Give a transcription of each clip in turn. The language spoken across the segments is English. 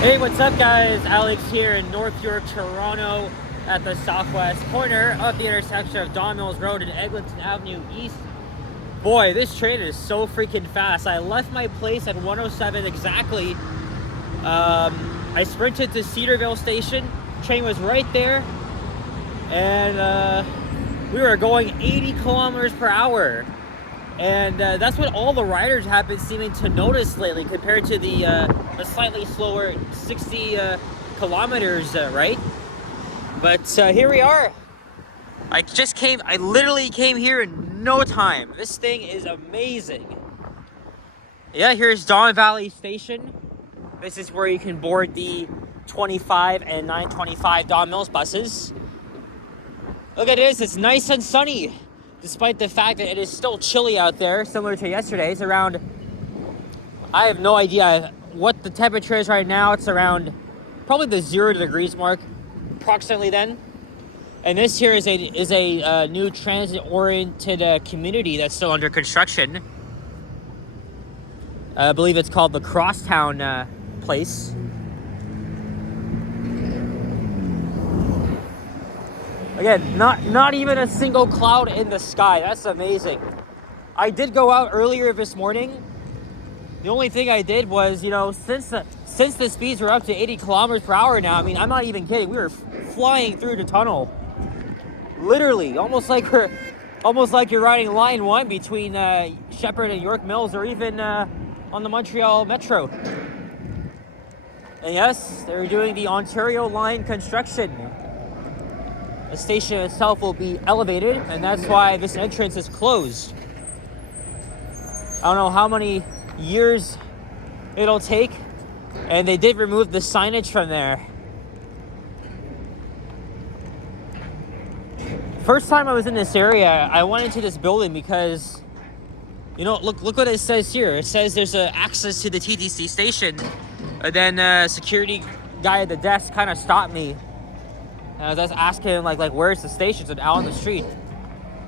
Hey, what's up guys? Alex here in North York, Toronto at the southwest corner of the intersection of Don Mills Road and Eglinton Avenue East. Boy, this train is so freaking fast. I left my place at 1:07 exactly. I sprinted to Cedarville Station. Train was right there. And we were going 80 kilometers per hour. And that's what all the riders have been seeming to notice lately compared to the slightly slower 60 kilometers, right? But here we are. I literally came here in no time. This thing is amazing. Yeah, here's Don Valley Station. This is where you can board the 25 and 925 Don Mills buses. Look at this, it's nice and sunny. Despite the fact that it is still chilly out there, similar to yesterday. It's around, I have no idea what the temperature is right now. It's around probably the 0 degrees mark, approximately then. And this here is a new transit-oriented community that's still under construction. I believe it's called the Crosstown place. Again, not even a single cloud in the sky. That's amazing. I did go out earlier this morning. The only thing I did was, you know, since the speeds are up to 80 kilometers per hour now, I mean, I'm not even kidding. We were flying through the tunnel. Literally, almost like you're riding line 1 between Shepherd and York Mills, or even on the Montreal Metro. And yes, they're doing the Ontario line construction. The station itself will be elevated, and that's why this entrance is closed. I don't know how many years it'll take, and they did remove the signage from there. First time I was in this area, I went into this building because, you know, look what it says here. It says there's access to the TTC station, and then security guy at the desk kind of stopped me. And I was asking him, like, where's the station? It's out on the street.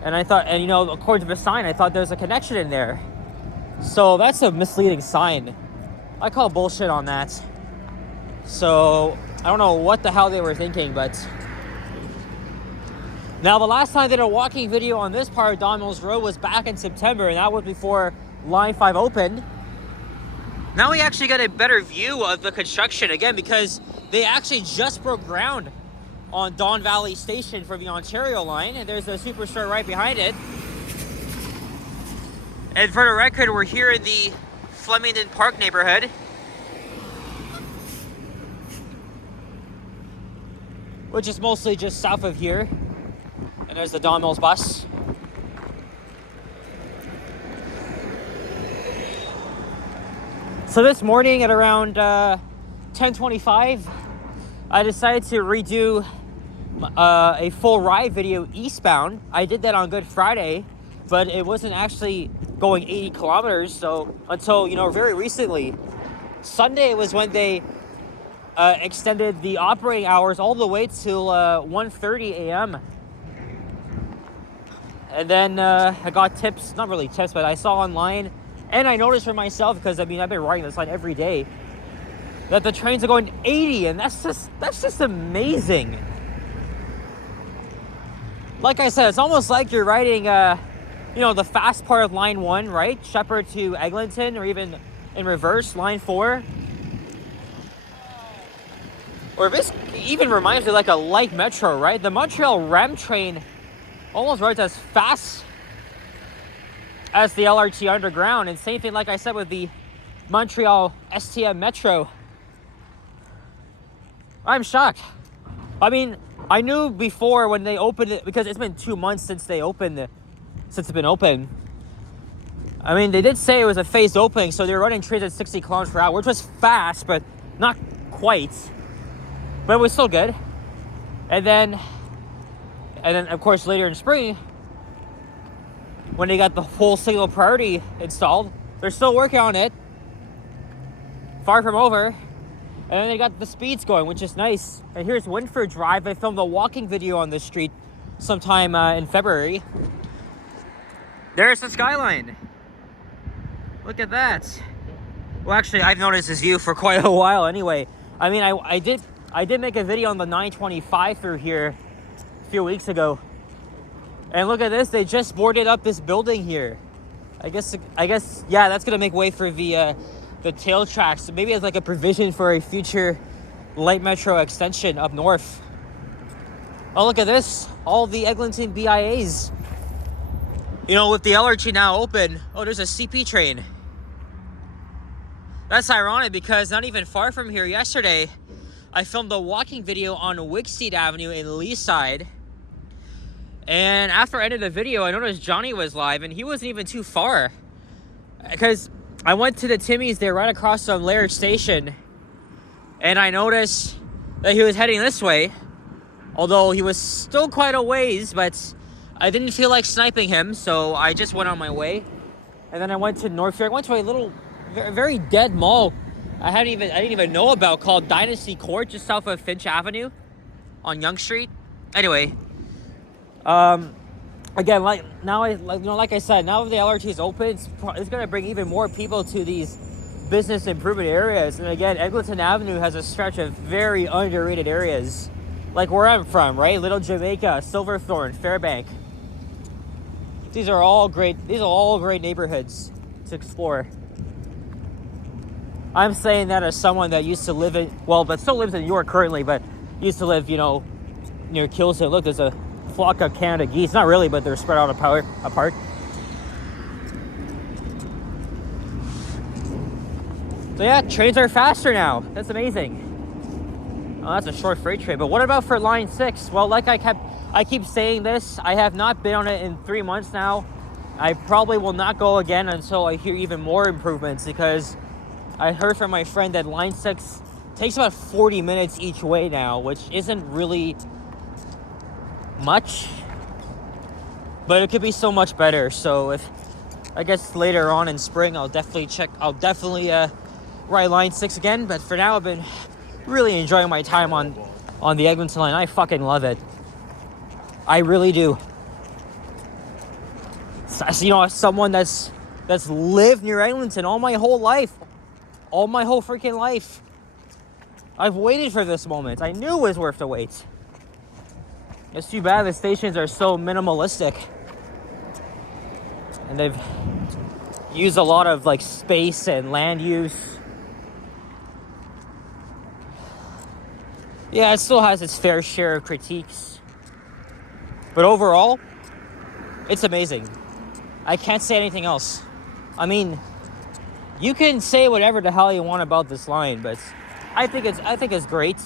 And I thought, and you know, according to the sign, I thought there was a connection in there. So that's a misleading sign. I call bullshit on that. So I don't know what the hell they were thinking, but. Now, the last time I did a walking video on this part of Don Mills Road was back in September, and that was before Line 5 opened. Now we actually get a better view of the construction again, because they actually just broke ground on Don Valley Station for the Ontario line, and there's a superstore right behind it. And for the record, we're here in the Flemington Park neighborhood. Which is mostly just south of here. And there's the Don Mills bus. So this morning at around 10:25, I decided to redo a full ride video eastbound. I did that on Good Friday, but it wasn't actually going 80 kilometers. So until, you know, very recently, Sunday was when they extended the operating hours all the way till 1:30 a.m. And then I got tips, not really tips, but I saw online, and I noticed for myself, because I mean, I've been riding this line every day, that the trains are going 80, and that's just amazing. Like I said, it's almost like you're riding, you know, the fast part of Line 1, right? Shepherd to Eglinton, or even in reverse, Line 4. Or this even reminds me like a light metro, right? The Montreal REM train almost rides as fast as the LRT Underground. And same thing, like I said, with the Montreal STM Metro. I'm shocked. I mean, I knew before when they opened it, because it's been 2 months since it's been open. I mean, they did say it was a phased opening, so they were running trains at 60 kilometers per hour, which was fast, but not quite. But it was still good. And then of course later in spring, when they got the full signal priority installed, they're still working on it. Far from over. And then they got the speeds going, which is nice. And here's Winford Drive. I filmed a walking video on this street sometime in February. There's the skyline. Look at that. Well, actually, I've noticed this view for quite a while anyway. I mean, I did make a video on the 925 through here a few weeks ago. And look at this, they just boarded up this building here. I guess, yeah, that's gonna make way for the tail tracks. So maybe it's like a provision for a future light metro extension up north. Oh, look at this, all the Eglinton BIAs. You know, with the LRT now open, oh, there's a CP train. That's ironic because not even far from here yesterday, I filmed a walking video on Wicksteed Avenue in Leaside. And after I ended the video, I noticed Johnny was live and he wasn't even too far. Because I went to the Timmy's there right across from Laird Station. And I noticed that he was heading this way. Although he was still quite a ways, but I didn't feel like sniping him. So I just went on my way. And then I went to North York. I went to a little, very dead mall I didn't even know about, called Dynasty Court, just south of Finch Avenue on Yonge Street. Anyway, again, like I said, now that the LRT is open, it's gonna bring even more people to these business improvement areas. And again, Eglinton Avenue has a stretch of very underrated areas, like where I'm from, right? Little Jamaica, Silverthorne, Fairbank. These are all great neighborhoods to explore. I'm saying that as someone that used to live in, well, but still lives in York currently, but used to live, near Kilson. Look, there's a flock of Canada geese. Not really, but they're spread out apart. So yeah, trains are faster now. That's amazing. Oh, that's a short freight train. But what about for Line 6? Well, like I keep saying this, I have not been on it in 3 months now. I probably will not go again until I hear even more improvements, because I heard from my friend that Line 6 takes about 40 minutes each way now, which isn't really much, but it could be so much better. So I guess later on in spring, I'll definitely ride Line 6 again. But for now, I've been really enjoying my time on the Eglinton line. I fucking love it. I really do. So, as someone that's lived near Eglinton all my whole freaking life, I've waited for this moment. I knew it was worth the wait. It's too bad the stations are so minimalistic, and they've used a lot of space and land use. Yeah, it still has its fair share of critiques, but overall, it's amazing. I can't say anything else. I mean, you can say whatever the hell you want about this line, but I think it's great.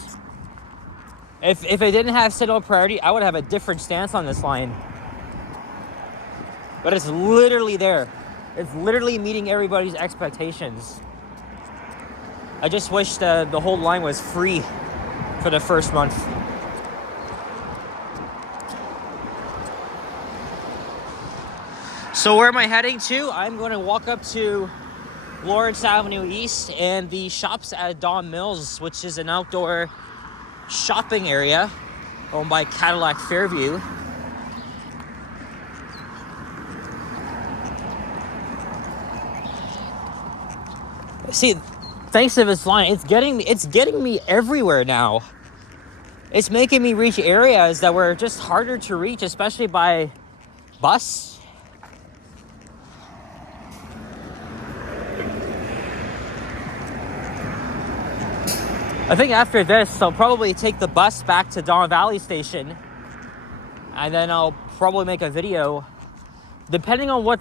If it didn't have signal priority, I would have a different stance on this line. But it's literally there. It's literally meeting everybody's expectations. I just wish the whole line was free for the first month. So where am I heading to? I'm going to walk up to Lawrence Avenue East and the shops at Don Mills, which is an outdoor shopping area owned by Cadillac Fairview. See, thanks to this line, it's getting me everywhere now. It's making me reach areas that were just harder to reach, especially by bus. I think after this, I'll probably take the bus back to Don Valley Station, and then I'll probably make a video, depending on what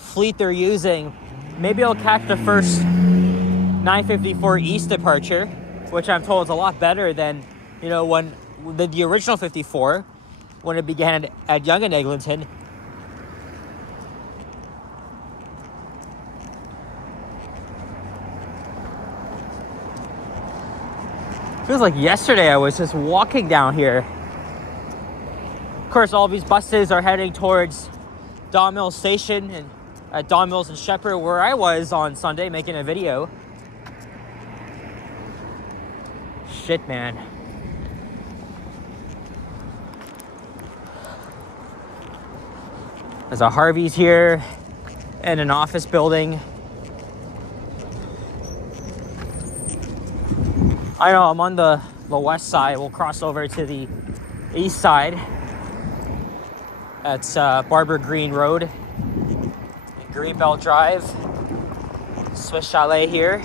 fleet they're using. Maybe I'll catch the first 954 East departure, which I'm told is a lot better than, when the original 54, when it began at Yonge and Eglinton. Feels like yesterday I was just walking down here. Of course, all these buses are heading towards Don Mills Station and at Don Mills and Shepherd, where I was on Sunday making a video. Shit, man. There's a Harvey's here and an office building. I know I'm on the west side. We'll cross over to the east side. That's Barber Green Road, Greenbelt Drive, Swiss Chalet here.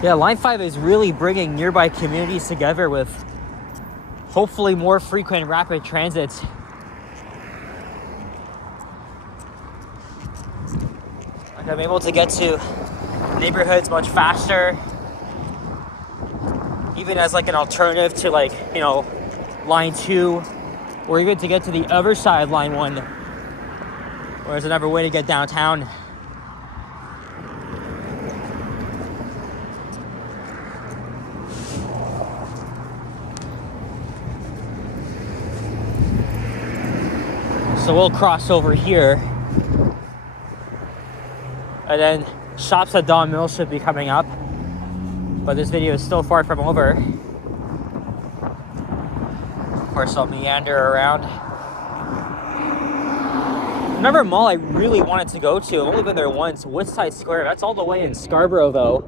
Yeah, Line 5 is really bringing nearby communities together with hopefully more frequent rapid transit. Like I'm able to get to neighborhoods much faster, even as like an alternative to like, you know, Line 2, or even to get to the other side, Line 1, or there's another way to get downtown. So we'll cross over here, and then shops at Don Mills should be coming up, but this video is still far from over. Of course, I'll meander around. Another mall I really wanted to go to, I've only been there once, Woodside Square. That's all the way in Scarborough though.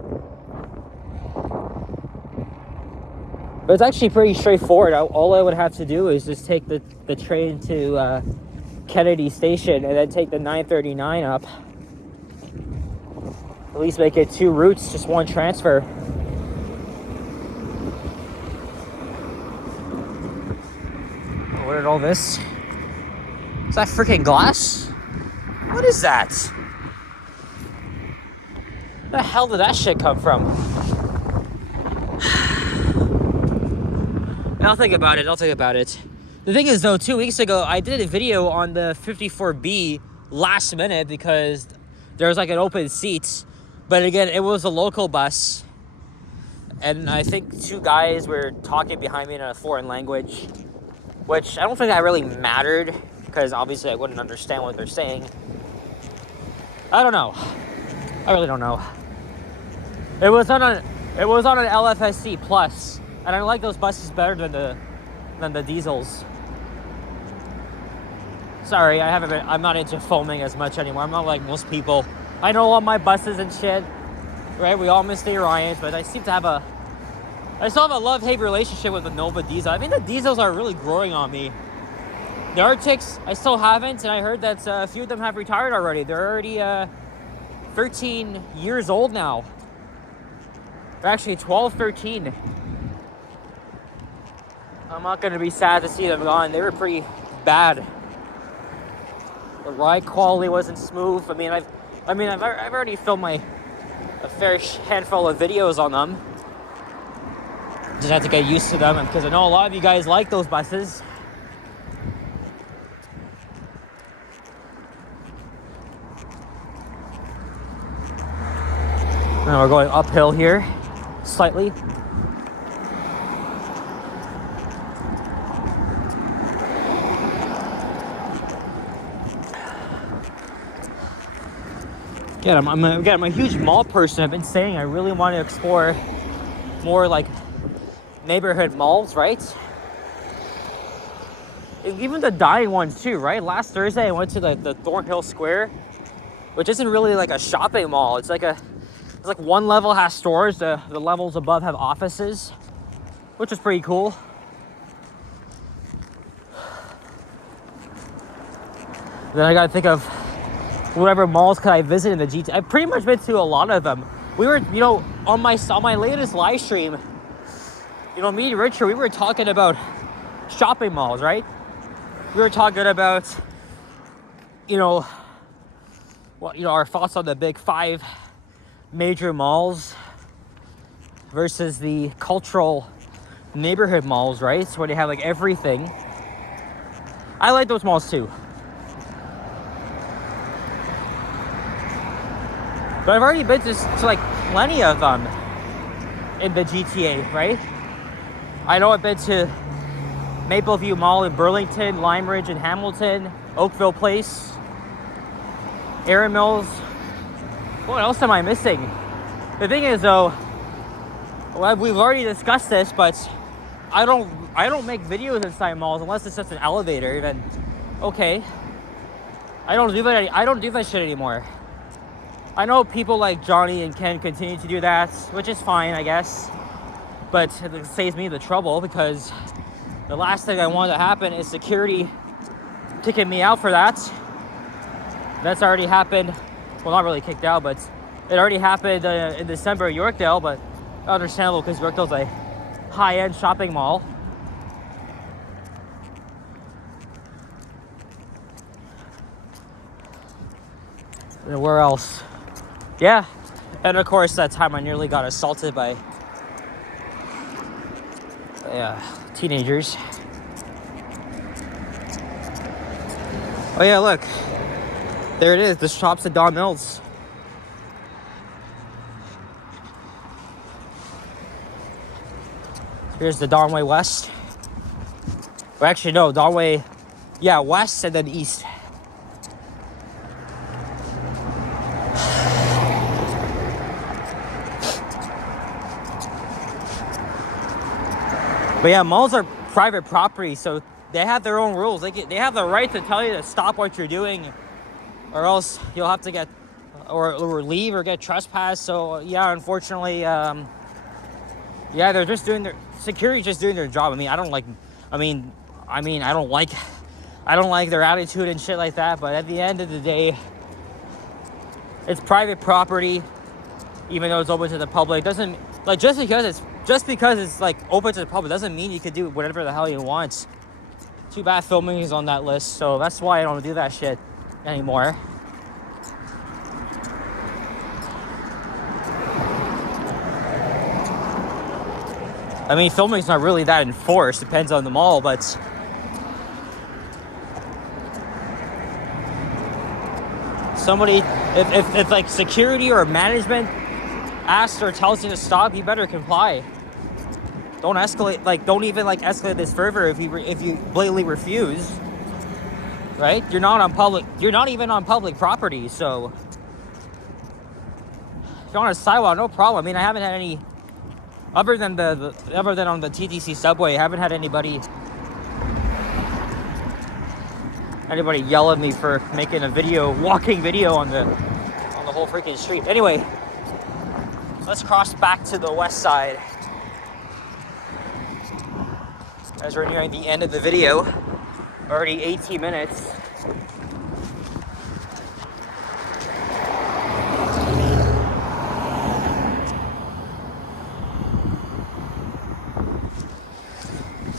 But it's actually pretty straightforward. All I would have to do is just take the train to Kennedy Station and then take the 939 up. At least make it 2 routes, just 1 transfer. What did all this? Is that freaking glass? What is that? Where the hell did that shit come from? I'll think about it. The thing is though, 2 weeks ago, I did a video on the 54B last minute because there was like an open seat. But again, it was a local bus. And I think 2 guys were talking behind me in a foreign language, which I don't think that really mattered because obviously I wouldn't understand what they're saying. I don't know. I really don't know. It was on an LFSC Plus, and I like those buses better than the diesels. Sorry, I'm not into foaming as much anymore. I'm not like most people. I know all my buses and shit, right? We all miss the Orions, but I still have a love-hate relationship with the Nova diesel. I mean, the diesels are really growing on me. The Arctics, I still haven't, and I heard that a few of them have retired already. They're already 13 years old now. They're actually 12, 13. I'm not going to be sad to see them gone. They were pretty bad. The ride quality wasn't smooth. I mean, I've already filmed a fair handful of videos on them. Just have to get used to them because I know a lot of you guys like those buses. Now we're going uphill here, slightly. Again, I'm a huge mall person. I've been saying I really want to explore more like neighborhood malls, right? Even the dying ones too, right? Last Thursday I went to the Thornhill Square, which isn't really like a shopping mall. It's like one level has stores, the levels above have offices, which is pretty cool. Then I gotta think of whatever malls could I visit in the GTA. I've pretty much been to a lot of them. We were, on my latest live stream, me and Richard, we were talking about shopping malls, right? We were talking about, our thoughts on the big 5 major malls versus the cultural neighborhood malls, right? So where they have like everything. I like those malls too. But I've already been to like plenty of them in the GTA, right? I know I've been to Mapleview Mall in Burlington, Lime Ridge in Hamilton, Oakville Place, Erin Mills. What else am I missing? The thing is though, Well, we've already discussed this, but I don't make videos inside malls unless it's just an elevator. Then, okay, I don't do that shit anymore. I know people like Johnny and Ken continue to do that, which is fine, I guess. But it saves me the trouble, because the last thing I want to happen is security kicking me out for that. That's already happened. Well, not really kicked out, but it already happened in December at Yorkdale, but understandable because Yorkdale's a high-end shopping mall. And where else? Yeah. And of course, that time I nearly got assaulted by teenagers. Oh yeah, look. There it is, the shops at Don Mills. Here's the Donway West. Or actually, no, Donway, yeah, west and then east. But yeah, malls are private property, so they have their own rules. They have the right to tell you to stop what you're doing, or else you'll have to get, or leave or get trespassed. So yeah, unfortunately, yeah, they're just doing their security, just doing their job. I don't like their attitude and shit like that. But at the end of the day, it's private property, even though it's open to the public. Doesn't like just because it's like open to the public doesn't mean you could do whatever the hell you want. Too bad filming is on that list, so that's why I don't do that shit anymore. I mean, filming's not really that enforced. Depends on the mall, but somebody, if like security or management asks or tells you to stop, you better comply. Don't escalate. Like, don't even like escalate this further if you blatantly refuse. Right? You're not even on public property. So if you're on a sidewalk, no problem. I mean, I haven't had any. Other than on the TTC subway, I haven't had anybody yell at me for making a walking video on the whole freaking street. Anyway, let's cross back to the west side as we're nearing the end of the video. Already 18 minutes.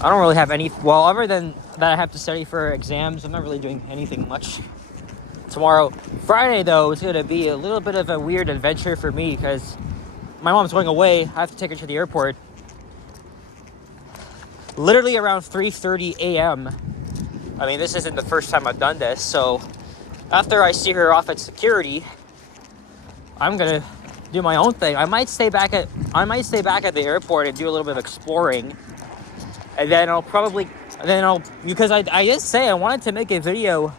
I don't really have other than that I have to study for exams, I'm not really doing anything much tomorrow. Friday, though, is going to be a little bit of a weird adventure for me because my mom's going away. I have to take her to the airport. Literally around 3:30 a.m. I mean, this isn't the first time I've done this, so after I see her off at security, I'm going to do my own thing. I might stay back at the airport and do a little bit of exploring. And then because I just say I wanted to make a video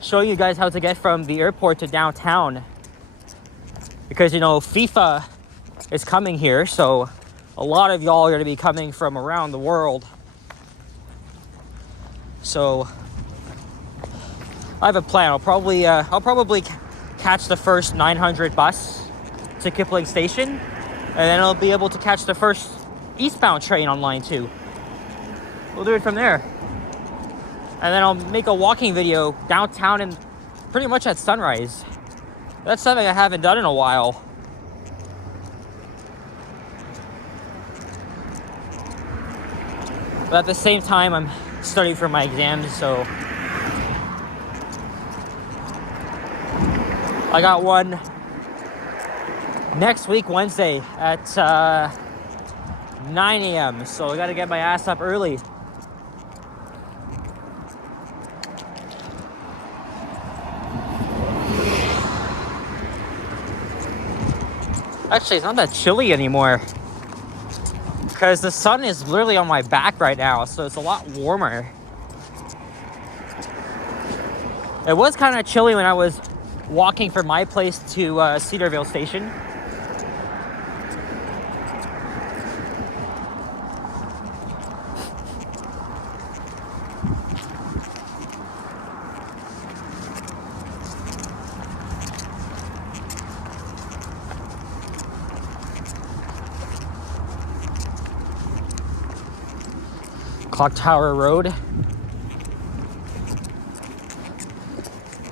showing you guys how to get from the airport to downtown. Because, FIFA is coming here, so a lot of y'all are going to be coming from around the world. So I have a plan. I'll probably catch the first 900 bus to Kipling Station, and then I'll be able to catch the first eastbound train on line 2. We'll do it from there. And then I'll make a walking video downtown and pretty much at sunrise. That's something I haven't done in a while. But at the same time, I'm studying for my exams, so I got one next week, Wednesday at 9 a.m. So I gotta get my ass up early. Actually, it's not that chilly anymore because the sun is literally on my back right now, so it's a lot warmer. It was kind of chilly when I was walking from my place to Cedarville Station. Clock Tower Road.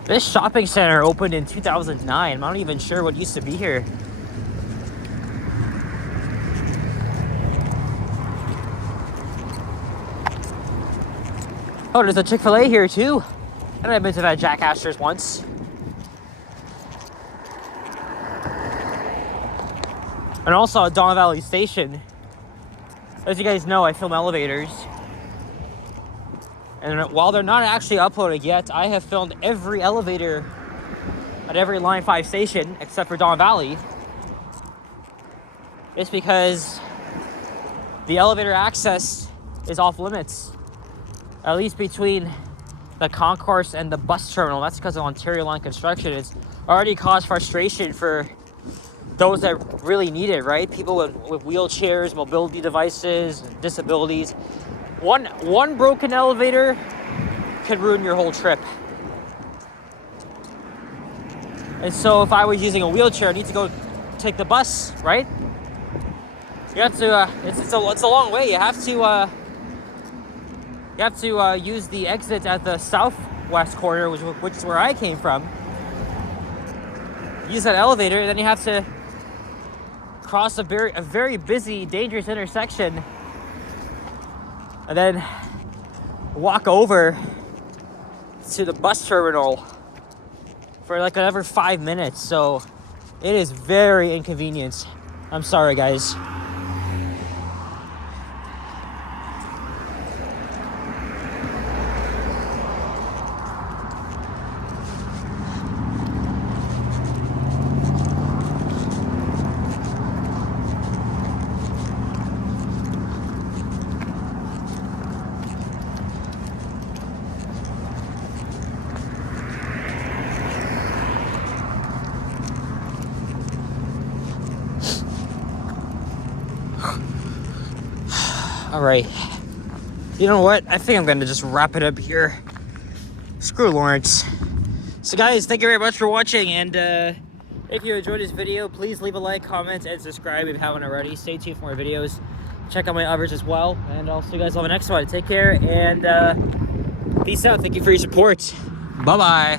This shopping center opened in 2009. I'm not even sure what used to be here. Oh, there's a Chick-fil-A here too. And I've been to that Jack Astor's once. And also at Don Valley Station. As you guys know, I film elevators. And while they're not actually uploaded yet, I have filmed every elevator at every Line 5 station except for Don Valley. It's because the elevator access is off limits. At least between the concourse and the bus terminal. That's because of Ontario Line construction. It's already caused frustration for those that really need it, right? People with wheelchairs, mobility devices, disabilities. One broken elevator could ruin your whole trip. And so if I was using a wheelchair, I need to go take the bus, right? You have to, it's a long way. You have to use the exit at the southwest corner, which is where I came from. Use that elevator, and then you have to cross a very busy, dangerous intersection, and then walk over to the bus terminal for like another 5 minutes. So it is very inconvenient. I'm sorry, guys. All right, you know what? I think I'm gonna just wrap it up here. Screw Lawrence. So guys, thank you very much for watching, and if you enjoyed this video, please leave a like, comment, and subscribe if you haven't already. Stay tuned for more videos. Check out my others as well, and I'll see you guys on the next one. Take care, and peace out. Thank you for your support. Bye-bye.